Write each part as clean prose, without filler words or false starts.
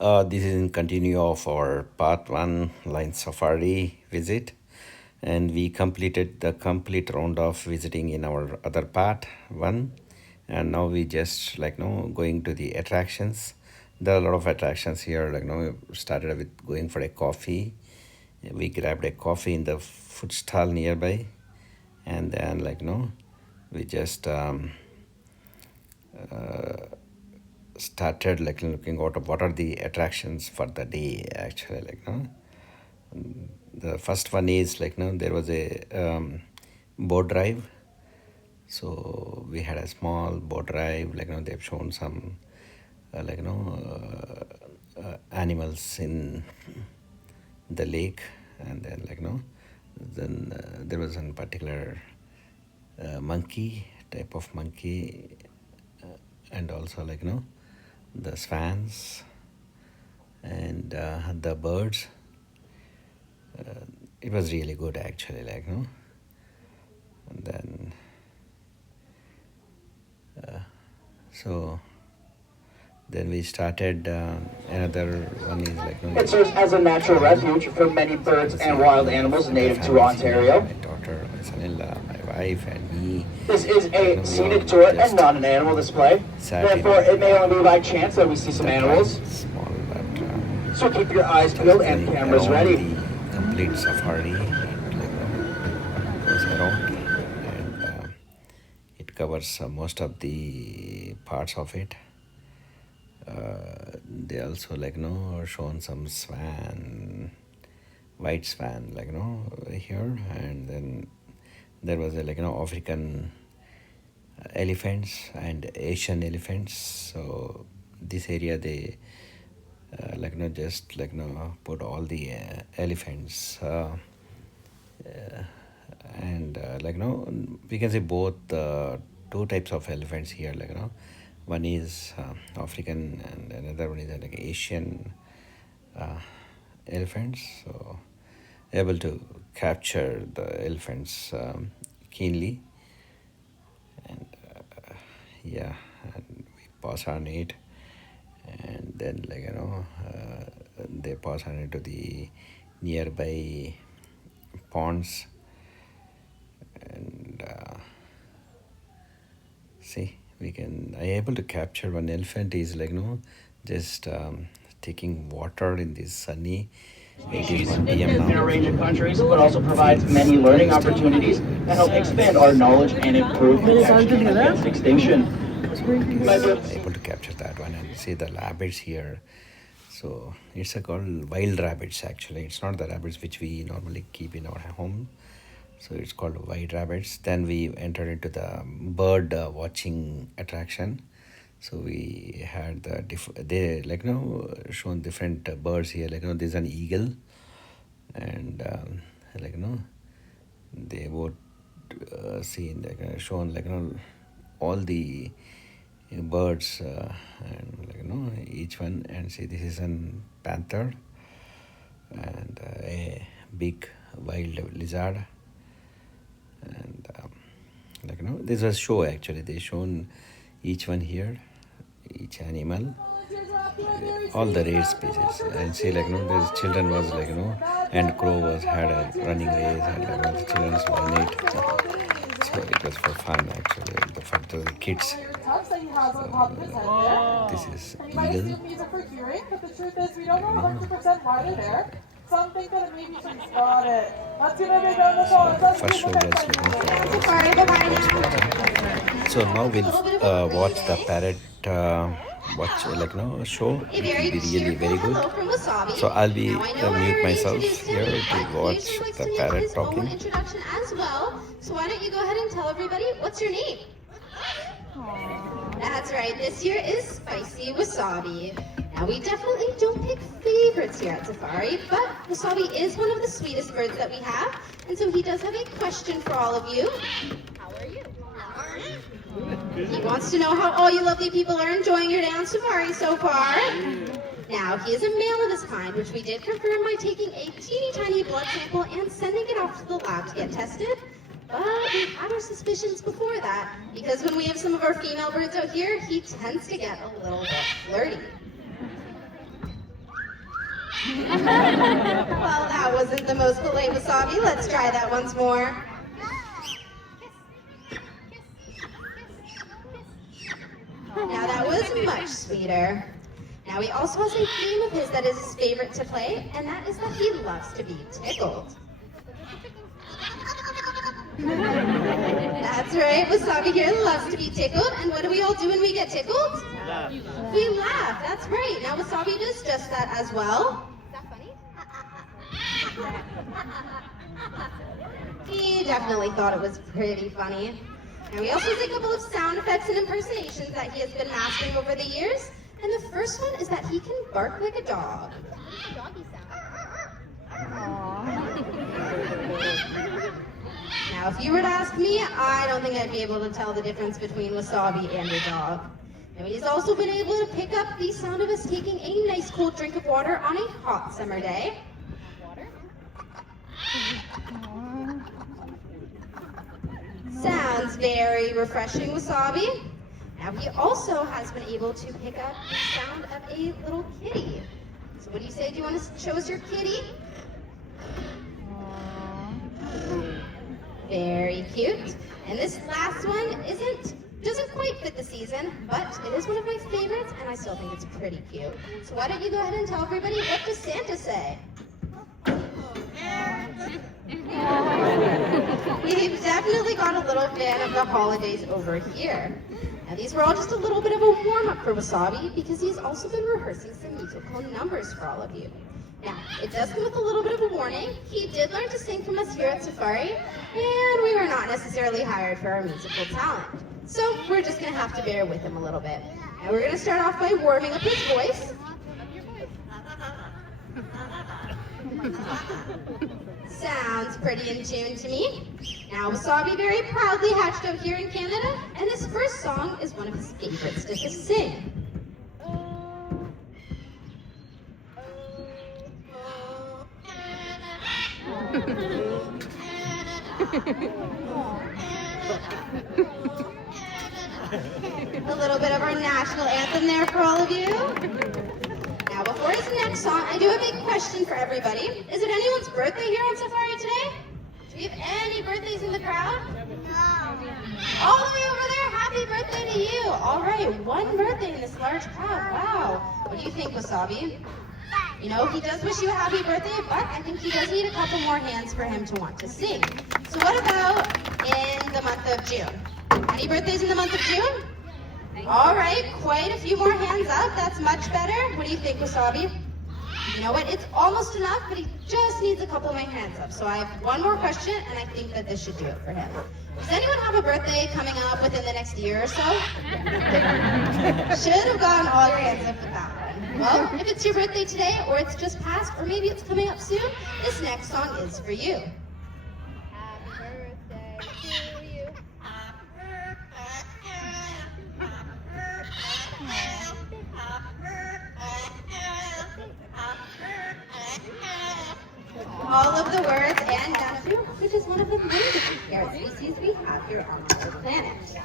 This is in continue of our part one line safari visit, and we completed the complete round of visiting in our other part one, and now we just going to the attractions. There are a lot of attractions here. We started with going for a coffee. We grabbed a coffee in the food stall nearby, and then we just started looking out of what are the attractions for the day actually the first one is there was a boat drive. So we had a small boat drive. They've shown some animals in the lake, and then then there was one particular monkey type of monkey, and also the swans and the birds. It was really good actually, and then so then we started another one is It serves as a natural refuge for many birds and wild animals native to Ontario. My daughter, my son-in-law, my wife, and me. This is a scenic tour and not an animal display. Therefore, it may only be by chance that we see some animals. Small, but so keep your eyes peeled and cameras ready. The complete safari goes around, and it covers most of the parts of it. They also shown some swan, white swan here, and then there was a African elephants and Asian elephants. So this area they just put all the elephants and we can see both two types of elephants here. One is African and another one is Asian elephants. So able to capture the elephants keenly, and yeah, and we pass on it, and then they pass on it to the nearby ponds, and see, I able to capture one elephant is just taking water in this sunny. It is 1 p.m. in a now. range of countries, but also provides many learning opportunities that help expand our knowledge and improve protection against extinction. Able to capture that one and see the rabbits here. So it's called wild rabbits actually. It's not the rabbits which we normally keep in our home. So it's called wild rabbits. Then we entered into the bird watching attraction. So we had they shown different birds here. There's an eagle, and they would seen shown all the birds and each one, and see this is an panther and a big wild lizard, and this was show actually. They shown each one here, each animal, all the rare species, and see the children was and crow was had a running race, and the children won it. So it was for fun actually, for the kids. This is eagle. Some think that it may be some got it. Let's see where they go in the fall. First show was so now we'll watch the parrot show. It will be really very good. So I'll be mute myself here to watch the parrot talking. Introduction as well. So why don't you go ahead and tell everybody what's your name? That's right. This year is Spicy Wasabi. Now, we definitely don't pick favorites here at Safari, but Wasabi is one of the sweetest birds that we have, and so he does have a question for all of you. How are you? He wants to know how all you lovely people are enjoying your day on Safari so far. Now, he is a male of his kind, which we did confirm by taking a teeny tiny blood sample and sending it off to the lab to get tested. But we had our suspicions before that, because when we have some of our female birds out here, he tends to get a little bit flirty. Well, that wasn't the most polite Wasabi. Let's try that once more. Now that was much sweeter. Now he also has a theme of his that is his favorite to play, and that is that he loves to be tickled. That's right, Wasabi here loves to be tickled, and what do we all do when we get tickled? Laugh. We laugh, that's right. Now Wasabi does just that as well. Is that funny? He definitely thought it was pretty funny. And we also has a couple of sound effects and impersonations that he has been mastering over the years. And the first one is that he can bark like a dog. Doggy sound. Now, if you were to ask me, I don't think I'd be able to tell the difference between Wasabi and a dog. And he's also been able to pick up the sound of us taking a nice cold drink of water on a hot summer day. Water? Sounds very refreshing, Wasabi. Now he also has been able to pick up the sound of a little kitty. So what do you say? Do you want to show us your kitty? Very cute. And this last one doesn't quite fit the season, but it is one of my favorites, and I still think it's pretty cute. So why don't you go ahead and tell everybody, what does Santa say? We've definitely got a little fan of the holidays over here. Now these were all just a little bit of a warm-up for Wasabi because he's also been rehearsing some musical numbers for all of you. Now, it does come with a little bit of a warning. He did learn to sing from us here at Safari, and we were not necessarily hired for our musical talent. So we're just gonna have to bear with him a little bit. Now we're gonna start off by warming up his voice. Sounds pretty in tune to me. Now Wasabi very proudly hatched out here in Canada, and his first song is one of his favorites to sing. A little bit of our national anthem there for all of you. Now before his next song, I do have a question for everybody. Is it anyone's birthday here on Safari today? Do we have any birthdays in the crowd? No. All the way over there, happy birthday to you. All right, one birthday in this large crowd. Wow. What do you think, Wasabi? You know, he does wish you a happy birthday, but I think he does need a couple more hands for him to want to sing. So what about in the month of June? Any birthdays in the month of June? All right, quite a few more hands up. That's much better. What do you think, Wasabi? You know what? It's almost enough, but he just needs a couple more hands up. So I have one more question, and I think that this should do it for him. Does anyone have a birthday coming up within the next year or so? Should have gotten all your hands up with that one. Well, if it's your birthday today, or it's just passed, or maybe it's coming up soon, this next song is for you. Happy birthday to you. All of the words and Dashu, which is one of the many parrot species we have here on our planet.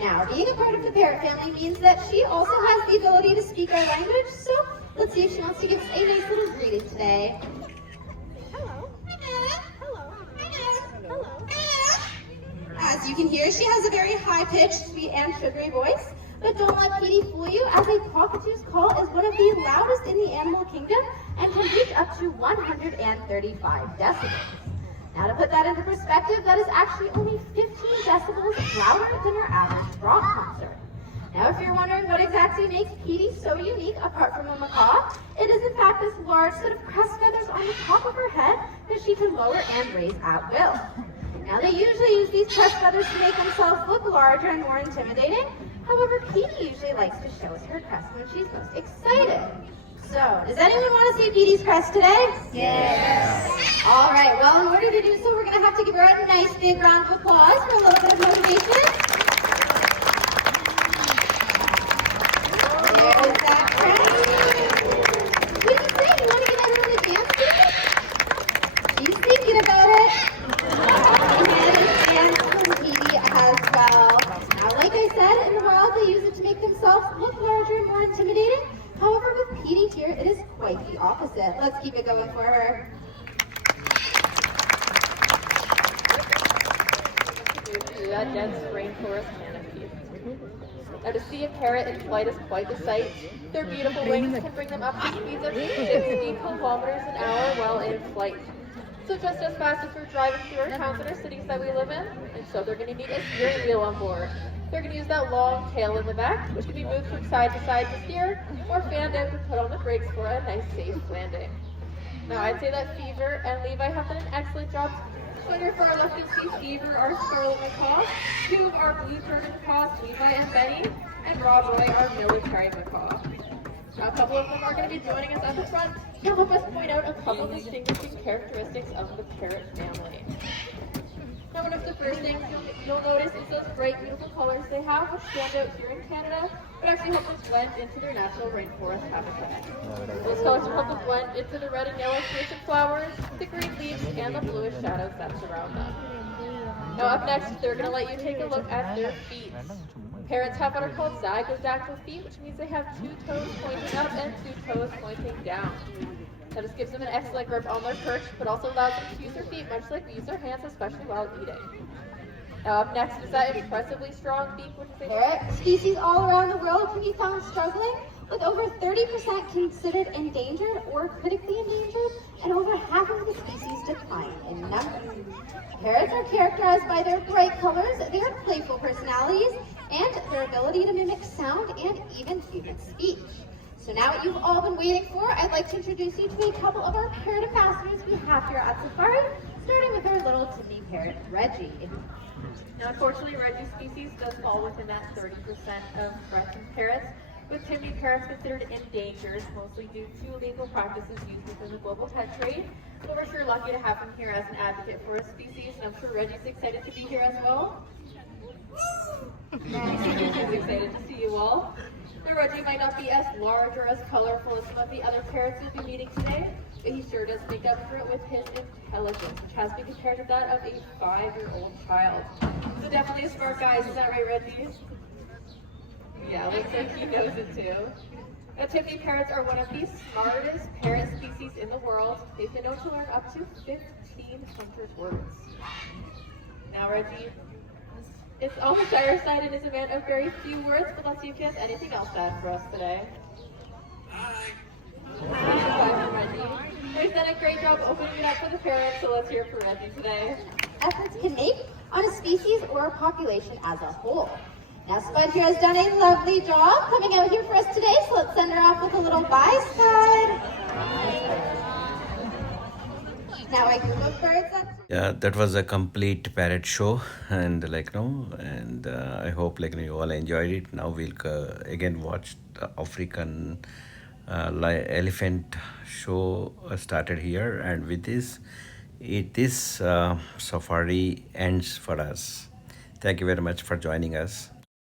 Now, being a part of the parrot family means that she also has the ability to speak our language, so let's see if she wants to give us a nice little greeting today. Hello. Hello. Hello. As you can hear, she has a very high-pitched, sweet, and sugary voice. But don't let Petey fool you, as a cockatoo's call is one of the loudest in the animal kingdom and can reach up to 135 decibels. Now to put that into perspective, that is actually only 15 decibels louder than your average rock concert. Now if you're wondering what exactly makes Petey so unique apart from a macaw, it is in fact this large set of crest feathers on the top of her head that she can lower and raise at will. Now they usually use these crest feathers to make themselves look larger and more intimidating. However, Petey usually likes to show us her crest when she's most excited. So, does anyone want to see Petey's crest today? Yes. All right, well, in order to do so, we're going to have to give her a nice big round of applause for a little bit of motivation. There's that crest. What do you say? You want to get everyone to dance to it? She's thinking about it. And from Petey as well. Now, like I said, in the wild, they use it to make themselves look larger and more intimidating. However, with Petey here, it is quite the opposite. Let's keep it going for her. Through that dense rainforest canopy. Now to see a parrot in flight is quite the sight. Their beautiful wings can bring them up to speeds of 60 kilometers an hour while in flight. So just as fast as we're driving through our towns and our cities that we live in, and so they're going to need a steering wheel on board. They're going to use that long tail in the back, which can be moved from side to side to steer, or fanned out to put on the brakes for a nice safe landing. Now I'd say that Fever and Levi have done an excellent job. So on your far left you see Fever, our scarlet macaw, two of our blue-throated macaws, Levi and Benny, and Rob Roy, our military macaw. Now a couple of them are going to be joining us at the front to help us point out a couple of distinguishing characteristics of the parrot family. Now one of the first things you'll notice is those bright, beautiful colors they have, which stand out here in Canada, but actually help us blend into their natural rainforest habitat. Those colors will help them blend into the red and yellow fruits and flowers, the green leaves, and the bluish shadows that surround them. Now up next, they're going to let you take a look at their feet. Parrots have what are called zygodactyl feet, which means they have two toes pointing up and two toes pointing down. Now this gives them an excellent grip on their perch, but also allows them to use their feet much like we use our hands, especially while eating. Now up next is that impressively strong beak, which is a Parrot species all around the world can be found struggling, with over 30% considered endangered or critically endangered, and over half of the species decline in number. Parrots are characterized by their bright colors, their playful personalities, and their ability to mimic sound and even human speech. So now what you've all been waiting for, I'd like to introduce you to a couple of our parrot ambassadors we have here at Safari, starting with our little Tippy parrot, Reggie. Now, unfortunately, Reggie's species does fall within that 30% of threatened parrots, with Timney parrots considered endangered, mostly due to illegal practices used within the global pet trade. But we're sure lucky to have him here as an advocate for his species, and I'm sure Reggie's excited to be here as well. He's excited to see you all. Now, Reggie might not be as large or as colorful as some of the other parrots you'll be meeting today, but he sure does make up for it with his intelligence, which has been compared to that of a 5-year-old child. So definitely a smart guy, isn't that right, Reggie? Yeah, looks like he knows it too. Now, Tippy parrots are one of the smartest parrot species in the world. They've been known to learn up to 1,500 words. Now, Reggie, it's on the shyer side and is a man of very few words, but let's see if he has anything else to add for us today. Hi. Hi, Reggie. He's done a great job opening it up for the parrots, so let's hear from Reggie today. Efforts can make on a species or a population as a whole. Now Spud here has done a lovely job coming out here for us today, so let's send her off with a little bye, Spud. Now a group of birds Yeah, that was a complete parrot show, and and I hope you all enjoyed it. Now we'll again watch the African elephant show started here, and with this safari ends for us. Thank you very much for joining us.